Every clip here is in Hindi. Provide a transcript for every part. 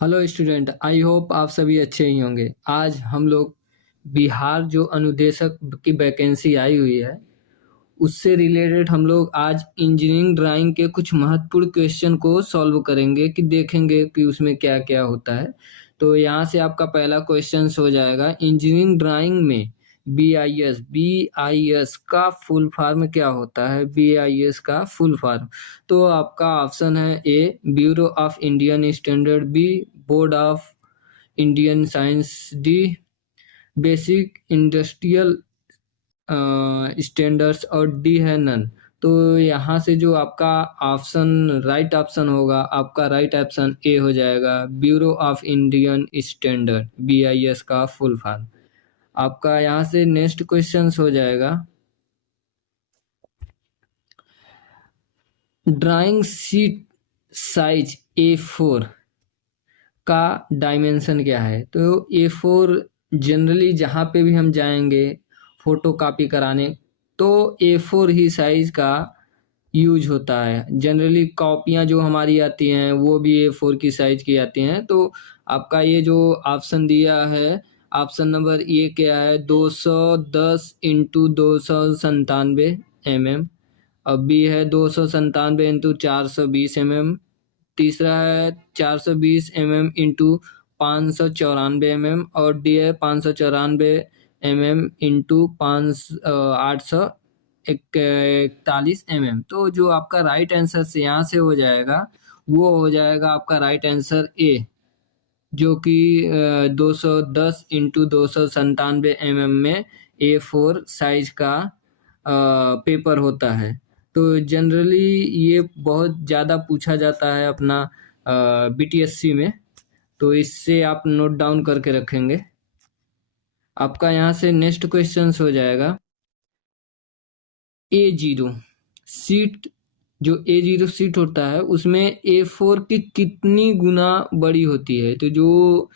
हेलो स्टूडेंट, आई होप आप सभी अच्छे ही होंगे। आज हम लोग बिहार जो अनुदेशक की वैकेंसी आई हुई है उससे रिलेटेड हम लोग आज इंजीनियरिंग ड्राइंग के कुछ महत्वपूर्ण क्वेश्चन को सॉल्व करेंगे कि देखेंगे कि उसमें क्या क्या होता है। तो यहाँ से आपका पहला क्वेश्चन हो जाएगा, इंजीनियरिंग ड्राइंग में बी आई एस का फुल फॉर्म क्या होता है। BIS का फुल फॉर्म तो आपका ऑप्शन है A bureau of Indian standard, B board of Indian science, D basic industrial standards और डी है नन। तो यहाँ से जो आपका ऑप्शन राइट ऑप्शन होगा, आपका राइट ऑप्शन ए हो जाएगा, bureau of Indian standard, BIS का फुल फॉर्म। आपका यहाँ से नेक्स्ट क्वेश्चन हो जाएगा, ड्राइंग शीट साइज A4 का डायमेंशन क्या है। तो A4 जनरली जहाँ पे भी हम जाएंगे फोटो कॉपी कराने तो A4 ही साइज का यूज होता है। जनरली कॉपियाँ जो हमारी आती हैं वो भी A4 की साइज की आती हैं। तो आपका ये जो ऑप्शन दिया है, ऑप्शन नंबर ए क्या है, 210 इंटू 297 mm। अब बी है 297 इंटू 420 mm। तीसरा है 420 mm इंटू 594 mm। और डी है 594 mm इंटू 841 mm। तो जो आपका राइट आंसर से यहाँ से हो जाएगा वो हो जाएगा आपका राइट आंसर ए, जो कि 210 इंटू 297 mm में A4 साइज का पेपर होता है। तो जनरली ये बहुत ज़्यादा पूछा जाता है अपना BTSC में, तो इससे आप नोट डाउन करके रखेंगे। आपका यहाँ से नेक्स्ट क्वेश्चन हो जाएगा, A0 सीट, जो A0 सीट होता है उसमें A4 की कितनी गुना बड़ी होती है। तो जो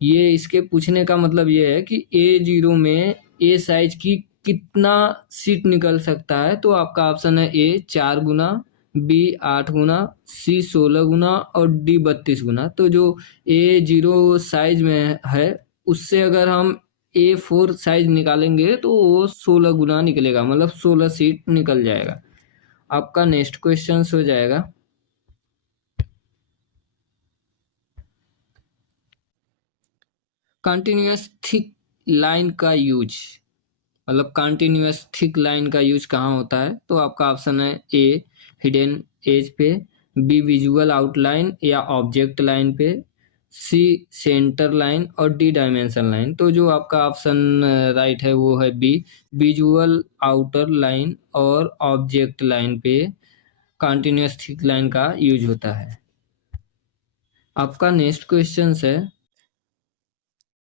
ये इसके पूछने का मतलब ये है कि A0 में A साइज की कितना सीट निकल सकता है। तो आपका ऑप्शन है ए 4 गुना, बी 8 गुना, सी 16 गुना और डी 32 गुना। तो जो A0 साइज में है उससे अगर हम A4 साइज निकालेंगे तो वो 16 गुना निकलेगा, मतलब 16 सीट निकल जाएगा। आपका नेक्स्ट क्वेश्चन हो जाएगा, कंटिन्यूअस थिक लाइन का यूज, मतलब कंटिन्यूअस थिक लाइन का यूज कहाँ होता है। तो आपका ऑप्शन है ए हिडन एज पे, बी विजुअल आउटलाइन या ऑब्जेक्ट लाइन पे, सी सेंटर लाइन और डी डायमेंशन लाइन। तो जो आपका ऑप्शन राइट है वो है बी विजुअल आउटर लाइन और ऑब्जेक्ट लाइन पे कंटिन्यूअस थिक लाइन का यूज होता है। आपका नेक्स्ट क्वेश्चन है,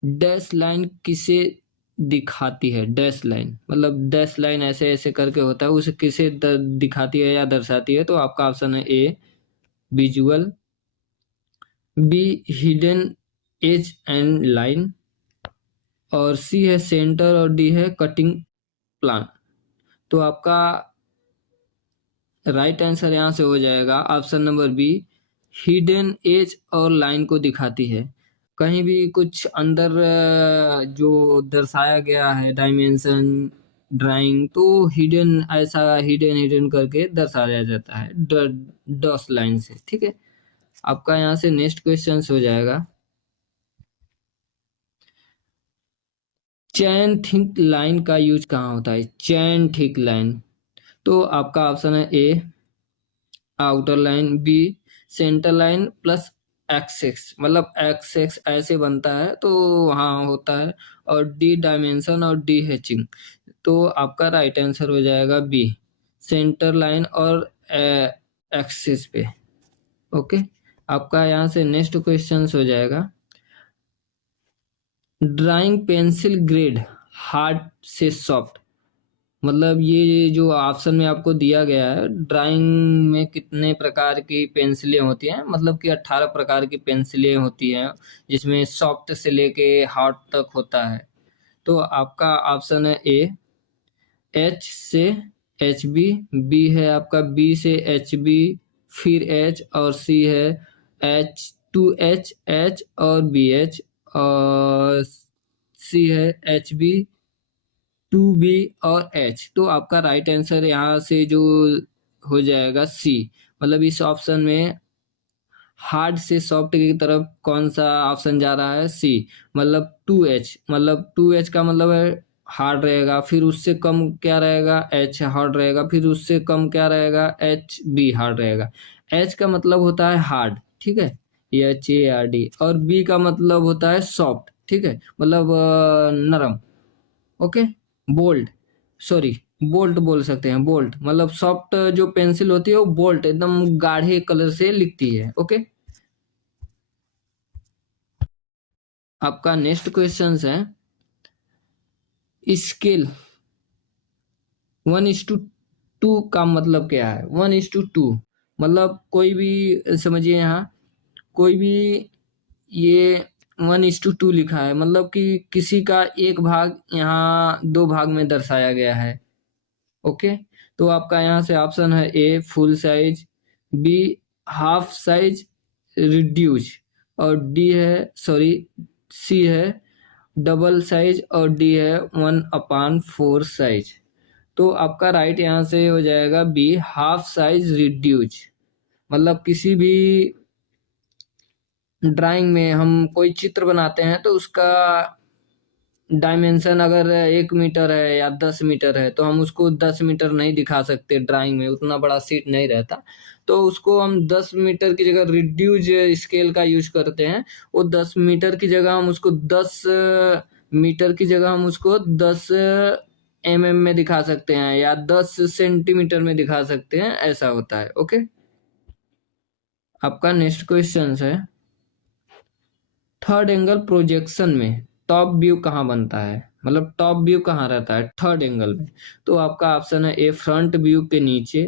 डैश लाइन किसे दिखाती है। डैश लाइन मतलब डैश लाइन ऐसे ऐसे करके होता है, उसे किसे दिखाती है या दर्शाती है। तो आपका ऑप्शन है A visual, B hidden edge and line और सी है सेंटर और डी है कटिंग प्लान। तो आपका राइट आंसर यहाँ से हो जाएगा option number B hidden as और लाइन को दिखाती है। कहीं भी कुछ अंदर जो दर्शाया गया है डायमेंशन ड्राइंग, तो हिडन ऐसा हिडन हिडन करके दर्शाया जाता है डॉस लाइन से। ठीक है, आपका यहाँ से नेक्स्ट क्वेश्चन हो जाएगा, चैन थिक लाइन का यूज कहाँ होता है। चैन थिक लाइन, तो आपका ऑप्शन है A outer line, B centre line plus axis, मतलब एक्सेस ऐसे बनता है तो वहाँ होता है, और डी डायमेंशन और डी हैचिंग। तो आपका राइट आंसर हो जाएगा बी सेंटर लाइन और एक्सेस पे। ओके, आपका यहाँ से नेक्स्ट क्वेश्चन हो जाएगा, ड्राइंग पेंसिल ग्रेड हार्ड से सॉफ्ट, मतलब ये जो ऑप्शन में आपको दिया गया है, ड्राइंग में कितने प्रकार की पेंसिलें होती हैं, मतलब कि 18 प्रकार की पेंसिलें होती हैं जिसमें सॉफ्ट से लेके हार्ड तक होता है। तो आपका ऑप्शन है ए एच से HB, बी है आपका बी से HB फिर H और सी है 2H, H और BH, और C है HB, 2B और H। तो आपका राइट आंसर यहाँ से जो हो जाएगा C। मतलब इस ऑप्शन में हार्ड से सॉफ्ट की तरफ कौन सा ऑप्शन जा रहा है? सी। मतलब 2H, मतलब 2H का मतलब है हार्ड रहेगा, फिर उससे कम क्या रहेगा? H हार्ड रहेगा, फिर उससे कम क्या रहेगा? HB हार्ड रहेगा। H का मतलब होता है हार्ड, ठीक है, HARD, और B का मतलब होता है सॉफ्ट, ठीक है, मतलब नरम। ओके, बोल्ट, सॉरी, बोल्ट बोल सकते हैं, बोल्ट मतलब सॉफ्ट जो पेंसिल होती है वो बोल्ट एकदम गाढ़े कलर से लिखती है। ओके, आपका नेक्स्ट क्वेश्चन है स्केल 1:2 का मतलब क्या है? 1:2 मतलब कोई भी समझिए, यहाँ कोई भी ये 1:2 लिखा है, मतलब कि किसी का एक भाग यहाँ दो भाग में दर्शाया गया है। ओके, तो आपका यहाँ से ऑप्शन है A full size, B half size reduce, और डी है, सॉरी, सी है डबल साइज, और डी है 1/4 साइज। तो आपका राइट यहाँ से हो जाएगा बी हाफ साइज रिड्यूस। मतलब किसी भी ड्राइंग में हम कोई चित्र बनाते हैं तो उसका डायमेंशन अगर 1 मीटर है या 10 मीटर है तो हम उसको 10 मीटर नहीं दिखा सकते, ड्राइंग में उतना बड़ा सीट नहीं रहता। तो उसको हम 10 मीटर की जगह रिड्यूज स्केल का यूज करते हैं। वो 10 मीटर की जगह हम उसको 10 मीटर की जगह हम उसको 10 mm में दिखा सकते हैं, या 10 सेंटीमीटर में दिखा सकते हैं, ऐसा होता है। ओके, आपका नेक्स्ट क्वेश्चन है थर्ड एंगल प्रोजेक्शन में टॉप व्यू कहाँ बनता है? मतलब टॉप व्यू कहाँ रहता है थर्ड एंगल में? तो आपका ऑप्शन है ए फ्रंट व्यू के नीचे,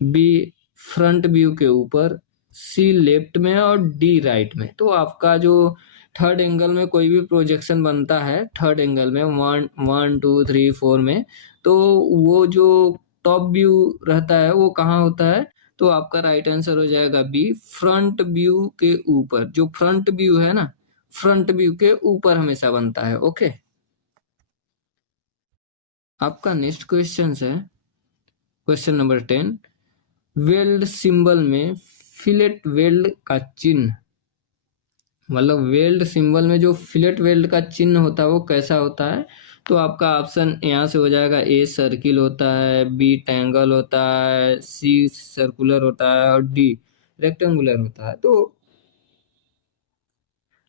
बी फ्रंट व्यू के ऊपर, सी लेफ्ट में, और डी राइट में। तो आपका जो थर्ड एंगल में कोई भी प्रोजेक्शन बनता है थर्ड एंगल में 1 1 2 3 4 में, तो वो जो टॉप व्यू रहता है वो कहाँ होता है? तो आपका राइट आंसर हो जाएगा बी फ्रंट व्यू के ऊपर। जो फ्रंट व्यू है ना, फ्रंट व्यू के ऊपर हमेशा बनता है। ओके, आपका नेक्स्ट क्वेश्चन है क्वेश्चन नंबर 10। वेल्ड सिंबल में फिलेट वेल्ड का चिन्ह, मतलब वेल्ड सिंबल में जो फिलेट वेल्ड का चिन्ह होता है वो कैसा होता है? तो आपका ऑप्शन यहाँ से हो जाएगा ए सर्किल होता है, बी ट्रायंगल होता है, सी सर्कुलर होता है, और डी रेक्टेंगुलर होता है। तो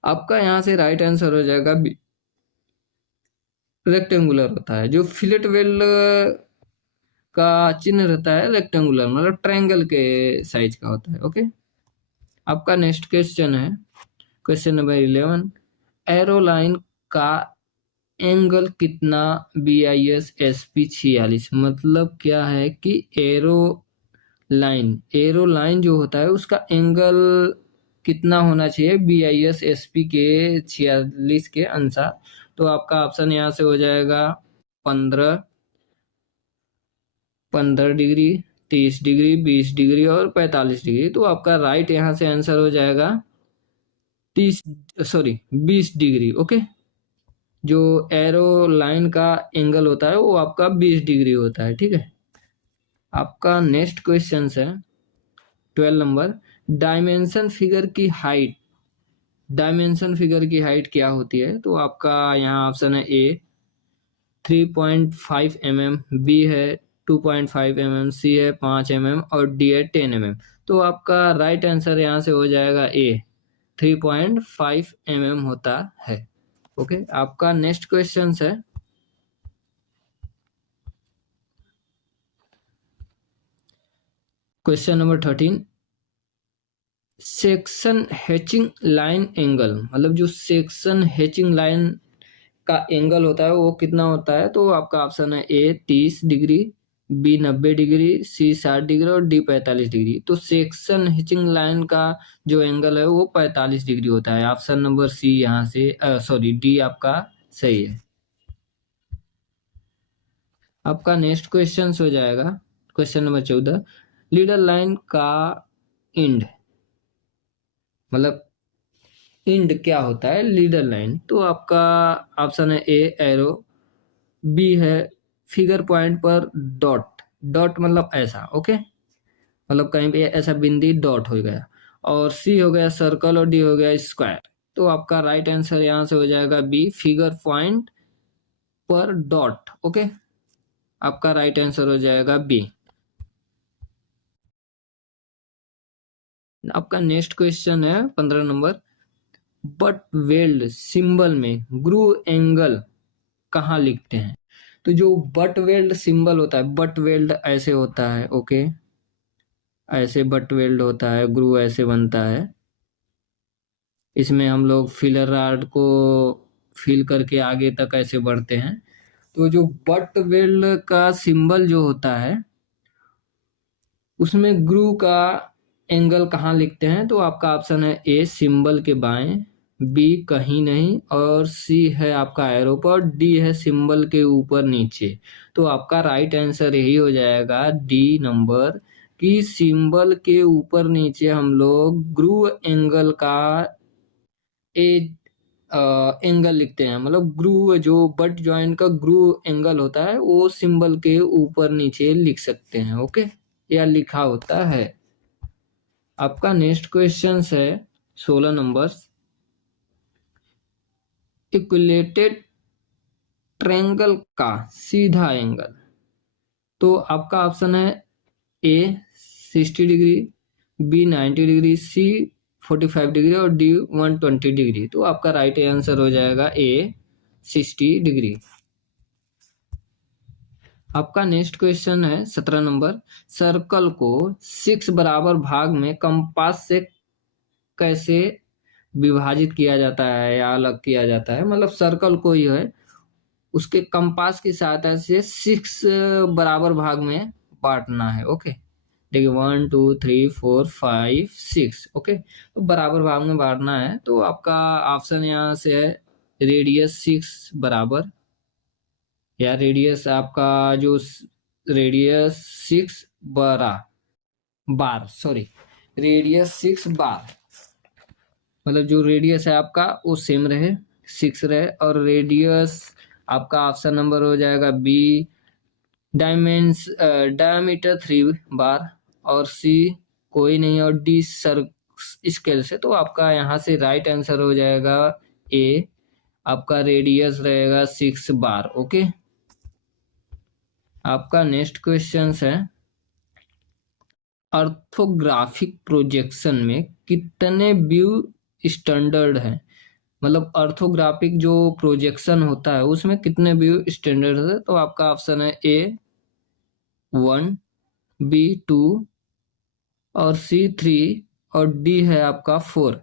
आपका यहाँ से राइट आंसर हो जाएगा बी रेक्टेंगुलर होता है। जो फिलेट वेल्ड का चिन्ह रहता है रेक्टेंगुलर, मतलब ट्रायंगल के साइज का होता है। ओके, आपका नेक्स्ट क्वेश्चन है क्वेश्चन नंबर 11। एरोलाइन का एंगल कितना BIS SP 46? मतलब क्या है कि एरो लाइन जो होता है उसका एंगल कितना होना चाहिए BIS SP के 46 के अनुसार? तो आपका ऑप्शन यहाँ से हो जाएगा 15, 15 डिग्री, 30 डिग्री, 20 डिग्री और 45 डिग्री। तो आपका राइट यहाँ से आंसर हो जाएगा 20 डिग्री। ओके, जो एरो लाइन का एंगल होता है वो आपका 20 डिग्री होता है। ठीक है, आपका नेक्स्ट क्वेश्चन है 12 नंबर। डायमेंशन फिगर की हाइट, डायमेंशन फिगर की हाइट क्या होती है? तो आपका यहाँ ऑप्शन है ए 3.5 mm, बी है 2.5 mm, सी है 5 mm, और डी है 10 mm। तो आपका राइट आंसर यहाँ से हो जाएगा ए 3.5 mm होता है। ओके, आपका नेक्स्ट क्वेश्चन है question number 13। Section hatching line angle, मतलब जो सेक्शन हैचिंग लाइन का एंगल होता है वो कितना होता है? तो आपका ऑप्शन है ए 30 डिग्री, बी 90 डिग्री, सी 60 डिग्री, और डी 45 डिग्री। तो सेक्शन हैचिंग लाइन का जो एंगल है वो 45 डिग्री होता है। ऑप्शन नंबर सी यहाँ से सॉरी डी आपका सही है। आपका नेक्स्ट क्वेश्चन हो जाएगा क्वेश्चन नंबर 14। लीडर लाइन का एंड, मतलब इंड क्या होता है, लीडर लाइन। तो आपका ऑप्शन है ए एरो, बी है फिगर पॉइंट पर डॉट, डॉट मतलब ऐसा, ओके, मतलब कहीं पे ऐसा बिंदी डॉट हो गया, और सी हो गया सर्कल और डी हो गया स्क्वायर। तो आपका राइट आंसर यहाँ से हो जाएगा बी, फिगर पॉइंट पर डॉट, ओके, आपका राइट आंसर हो जाएगा बी। आपका नेक्स्ट क्वेश्चन है 15 नंबर, बट वेल्ड सिंबल में ग्रूव एंगल कहाँ लिखते हैं? तो जो बट वेल्ड सिंबल होता है, बट वेल्ड ऐसे होता है, ओके, ऐसे बट वेल्ड होता है, ग्रूव ऐसे बनता है। इसमें हम लोग फिलर रॉड को फिल करके आगे तक ऐसे बढ़ते हैं। तो जो बट वेल्ड का सिंबल जो होता है उसमें ग्रू का एंगल कहाँ लिखते हैं? तो आपका ऑप्शन है ए सिंबल के बाएं, बी कहीं नहीं, और सी है आपका एरो पर, डी है सिंबल के ऊपर नीचे। तो आपका राइट आंसर यही हो जाएगा डी नंबर, कि सिंबल के ऊपर नीचे हम लोग ग्रू एंगल का ए एंगल लिखते हैं। मतलब ग्रू जो बट जॉइंट का ग्रू एंगल होता है वो सिंबल के ऊपर नीचे लिख सकते हैं, ओके, या लिखा होता है। आपका नेक्स्ट क्वेश्चन है 16 नंबर, इक्विलेटेड ट्रायंगल का सीधा एंगल। तो आपका ऑप्शन है ए 60 डिग्री, बी 90 डिग्री, सी 45 डिग्री और डी 120 डिग्री। तो आपका राइट आंसर हो जाएगा ए 60 डिग्री। आपका नेक्स्ट क्वेश्चन है 17 नंबर, सर्कल को 6 बराबर भाग में कंपास से कैसे विभाजित किया जाता है या अलग किया जाता है? मतलब सर्कल को ही है उसके कंपास की सहायता से 6 बराबर भाग में बांटना है, ओके, देखिए 1 2 3 4 5 6, ओके, तो बराबर भाग में बांटना है। तो आपका ऑप्शन यहाँ से है रेडियस 6 बराबर, या रेडियस आपका जो रेडियस 6 बरा बार, सॉरी, रेडियस 6 बार, मतलब जो रेडियस है आपका वो सेम रहे, 6 रहे, और रेडियस आपका ऑप्शन नंबर हो जाएगा बी डायमीटर 3 बार, और सी कोई नहीं, और डी सर स्केल से। तो आपका यहाँ से राइट आंसर हो जाएगा ए, आपका रेडियस रहेगा 6 बार, ओके। आपका नेक्स्ट क्वेश्चन है ऑर्थोग्राफिक प्रोजेक्शन में कितने व्यू स्टैंडर्ड हैं? मतलब ऑर्थोग्राफिक जो प्रोजेक्शन होता है उसमें कितने व्यू स्टैंडर्ड है? तो आपका ऑप्शन है ए 1, बी 2 और सी 3 और डी है आपका 4।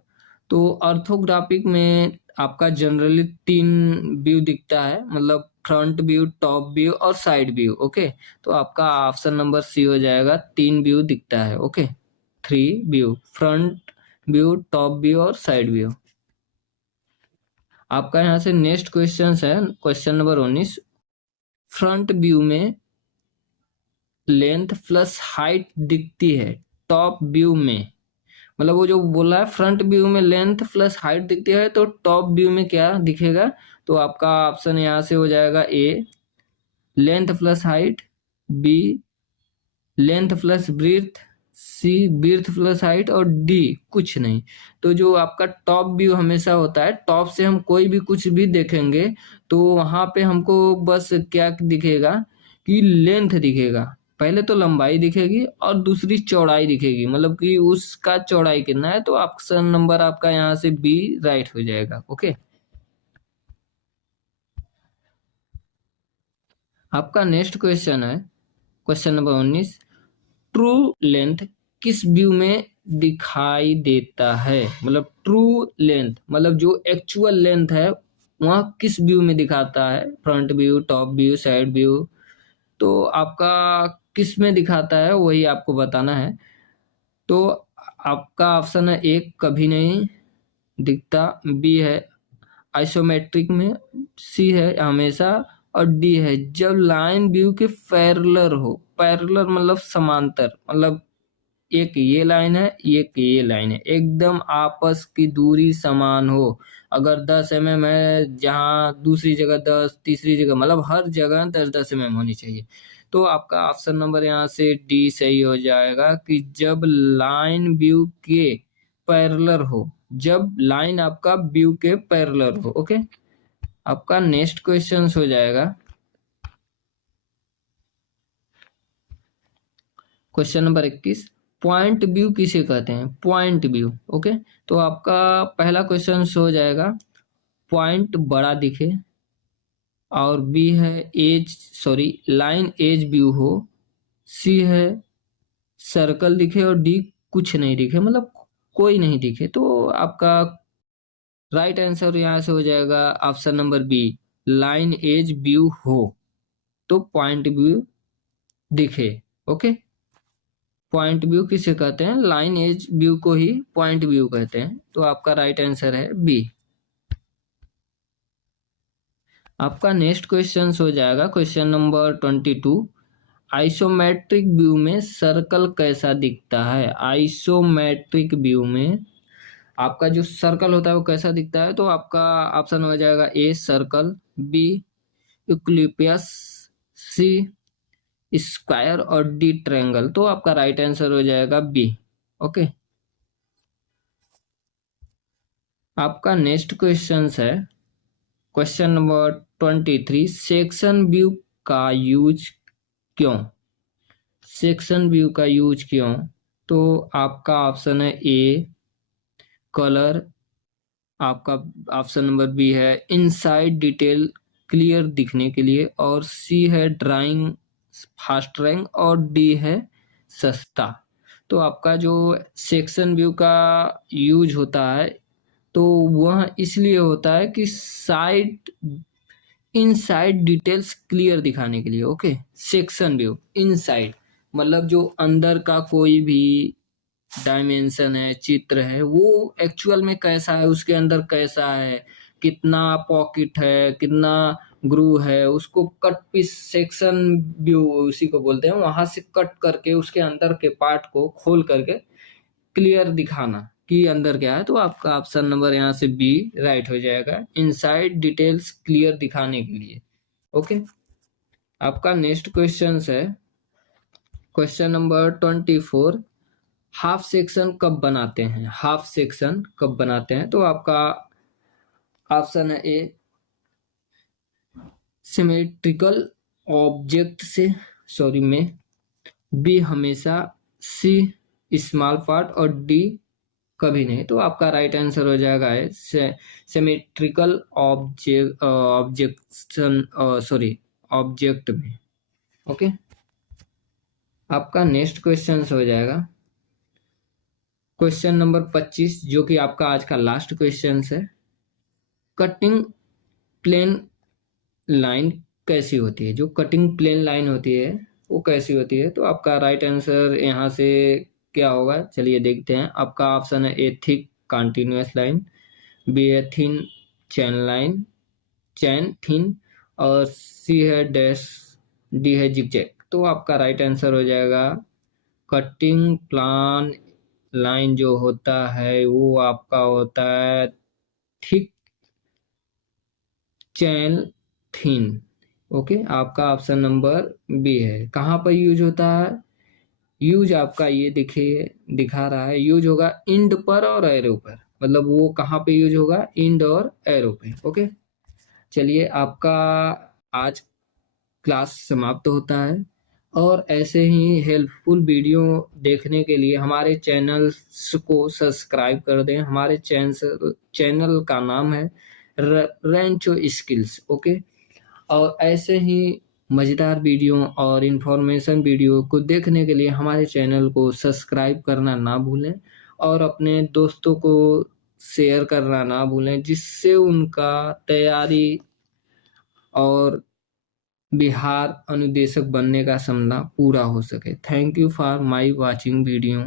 तो ऑर्थोग्राफिक में आपका जनरली 3 व्यू दिखता है, मतलब फ्रंट व्यू, टॉप व्यू और साइड व्यू, ओके। तो आपका ऑप्शन नंबर सी हो जाएगा, 3 व्यू दिखता है, okay, 3 view, front view, top view और साइड व्यू। आपका यहाँ से नेक्स्ट क्वेश्चन है क्वेश्चन नंबर 19, फ्रंट व्यू में लेंथ प्लस हाइट दिखती है, टॉप व्यू में, मतलब वो जो बोला है फ्रंट व्यू में लेंथ प्लस हाइट दिखती है, तो टॉप व्यू में क्या दिखेगा? तो आपका ऑप्शन यहाँ से हो जाएगा A length plus height, B length plus breadth, C breadth plus height और डी कुछ नहीं। तो जो आपका टॉप व्यू हमेशा होता है, टॉप से हम कोई भी कुछ भी देखेंगे तो वहां पे हमको बस क्या दिखेगा कि लेंथ दिखेगा, पहले तो लंबाई दिखेगी और दूसरी चौड़ाई दिखेगी, मतलब कि उसका चौड़ाई कितना है। तो ऑप्शन नंबर आपका यहाँ से बी राइट हो जाएगा, ओके। आपका नेक्स्ट क्वेश्चन है क्वेश्चन नंबर 19, ट्रू लेंथ किस व्यू में दिखाई देता है? मतलब ट्रू लेंथ मतलब जो एक्चुअल लेंथ है वह किस व्यू में दिखाता है? Front view, top view, side view. तो आपका किस में दिखाता है वही आपको बताना है। तो आपका ऑप्शन है एक कभी नहीं दिखता, बी है आइसोमेट्रिक में, सी है हमेशा, और डी है जब लाइन व्यू के पैरेलल हो। पैरेलल मतलब समांतर, मतलब एक ये लाइन है, एक ये लाइन है, एकदम आपस की दूरी समान हो। अगर 10 mm है, जहाँ दूसरी जगह 10, तीसरी जगह मतलब हर जगह 10-10 mm होनी चाहिए। तो आपका ऑप्शन नंबर यहाँ से डी सही हो जाएगा कि जब लाइन व्यू के पैरेलल हो, जब लाइन आपका व्यू के पैरेलल हो। ओके, आपका नेक्स्ट क्वेश्चन हो जाएगा क्वेश्चन नंबर 21, पॉइंट व्यू किसे कहते हैं? Point view. ओके, तो आपका पहला क्वेश्चन हो जाएगा पॉइंट बड़ा दिखे, और बी है लाइन एज व्यू हो, सी है सर्कल दिखे, और डी कुछ नहीं दिखे, मतलब कोई नहीं दिखे। तो आपका राइट आंसर यहाँ से हो जाएगा option number B, line edge view हो तो पॉइंट व्यू दिखे। ओके, पॉइंट व्यू किसे कहते हैं? लाइन एज व्यू को ही पॉइंट व्यू कहते हैं। तो आपका राइट आंसर है बी। आपका नेक्स्ट क्वेश्चन हो जाएगा क्वेश्चन नंबर 22, आइसोमेट्रिक व्यू में सर्कल कैसा दिखता है? आइसोमेट्रिक व्यू में आपका जो सर्कल होता है वो कैसा दिखता है? तो आपका ऑप्शन हो जाएगा A circle, B eclipse, C square, और डी ट्रायंगल। तो आपका राइट आंसर हो जाएगा बी। ओके, आपका नेक्स्ट क्वेश्चन है क्वेश्चन नंबर 23, सेक्शन व्यू का यूज क्यों? सेक्शन व्यू का यूज क्यों? तो आपका ऑप्शन है ए कलर, आपका ऑप्शन नंबर बी है इनसाइड डिटेल क्लियर दिखने के लिए, और सी है ड्राइंग फास्ट ड्राइंग, और डी है सस्ता। तो आपका जो सेक्शन व्यू का यूज होता है तो वह इसलिए होता है कि इनसाइड डिटेल्स क्लियर दिखाने के लिए। ओके, सेक्शन व्यू इनसाइड मतलब जो अंदर का कोई भी डायमेंशन है, चित्र है, वो एक्चुअल में कैसा है, उसके अंदर कैसा है, कितना पॉकेट है, कितना ग्रू है, उसको कट पीस सेक्शन व्यू उसी को बोलते हैं। वहां से कट करके उसके अंदर के पार्ट को खोल करके क्लियर दिखाना कि अंदर क्या है। तो आपका ऑप्शन नंबर यहाँ से बी राइट हो जाएगा, इनसाइड डिटेल्स क्लियर दिखाने के लिए। ओके, आपका नेक्स्ट क्वेश्चन है क्वेश्चन नंबर 24, हाफ सेक्शन कब बनाते हैं? हाफ सेक्शन कब बनाते हैं? तो आपका ऑप्शन है ए सिमेट्रिकल ऑब्जेक्ट से में, बी हमेशा, सी स्मॉल पार्ट, और डी कभी नहीं। तो आपका राइट आंसर हो जाएगा है सिमेट्रिकल ऑब्जेक्ट में। ओके, आपका नेक्स्ट क्वेश्चन हो जाएगा क्वेश्चन नंबर 25, जो कि आपका आज का लास्ट क्वेश्चन है, कटिंग प्लेन लाइन कैसी होती है? जो कटिंग प्लेन लाइन होती है वो कैसी होती है? तो आपका राइट आंसर यहाँ से क्या होगा, चलिए देखते हैं। आपका ऑप्शन है A thick continuous line, B है थिन चैन थिन, और सी है डैश, डी है जिगजैग। तो आपका राइट आंसर हो जाएगा कटिंग प्लान लाइन जो होता है वो आपका होता है थिक चैन थिन। ओके, आपका ऑप्शन नंबर बी है। कहाँ पर यूज होता है? यूज आपका ये दिखा रहा है, यूज होगा इंड पर और एरो पर। मतलब वो कहाँ पे यूज होगा? इंड और एरो पे। ओके, चलिए आपका आज क्लास समाप्त होता है, और ऐसे ही हेल्पफुल वीडियो देखने के लिए हमारे चैनल को सब्सक्राइब कर दें। हमारे चैनल का नाम है रेंचो स्किल्स। ओके, और ऐसे ही मज़ेदार वीडियो और इन्फॉर्मेशन वीडियो को देखने के लिए हमारे चैनल को सब्सक्राइब करना ना भूलें, और अपने दोस्तों को शेयर करना ना भूलें, जिससे उनका तैयारी और बिहार अनुदेशक बनने का सपना पूरा हो सके। Thank you for my watching video.